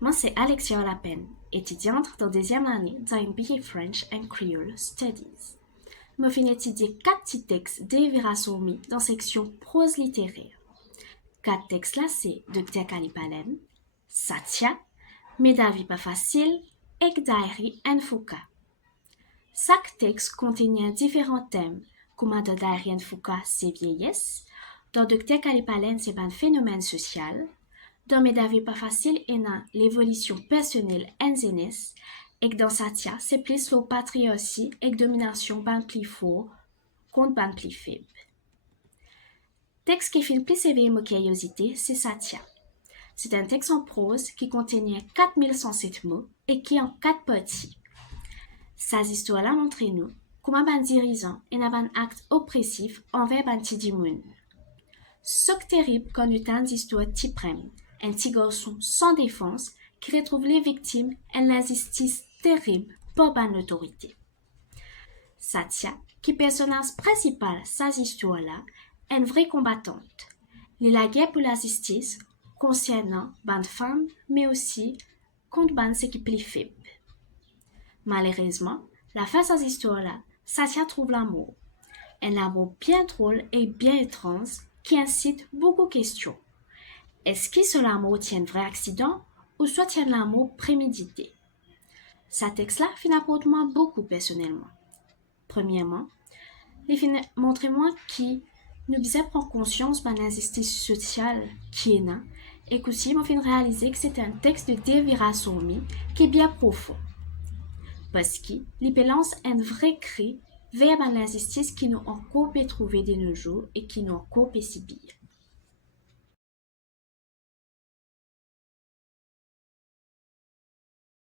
Moi, c'est Alexia Lapen, étudiante de deuxième année dans MBA French and Creole Studies. Je viens étudier 4 petits textes d'Evira Soumi dans la section prose littéraire. 4 textes là, c'est Dr. Kalipalen, Satya, Mes d'avis pas facile et Diary and Fouca. Chaque texte contient différents thèmes, comme dans Diary and Fouca, c'est vieillesse, dans Dr. Kalipalen, c'est un phénomène social, dans Mes d'avis pas facile et dans l'évolution personnelle en jeunesse, et dans Satya, c'est plus la patriarcie et domination ban plus fort contre ban plus faible. Texte qui fait le plus éveiller ma curiosité, c'est Satya. C'est un texte en prose qui contenait 4107 mots et qui est en 4 parties. Ces histoires-là montrent nous comment un dirigeant est un acte oppressif envers un petit monde. Ce qui est terrible quand nous avons d'histoire type un petit garçon sans défense qui retrouve les victimes et l'injustice terrible par une autorité. Satya, qui est personnage principal de ces histoires-là, est une vraie combattante. Elle la guerre pour la justice concernant les femmes, mais aussi contre ceux qui sont plus faibles. Malheureusement, la fin de ces histoires-là, Satya trouve l'amour. Un amour bien drôle et bien étrange qui incite beaucoup de questions. Est-ce que ce l'amour tient un vrai accident ou soit tient l'amour prémédité? Ce texte-là m'apporte moi beaucoup personnellement. Premièrement, il montre moi qui nous devons prendre conscience de l'injustice sociale qui est là et qu'aussi on fait réaliser que c'est un texte de Devira Soumi qui est bien profond. Parce qu'il lance un vrai cri vers l'injustice qui nous encore peut trouver de nos jours et qui nous encore peut subir.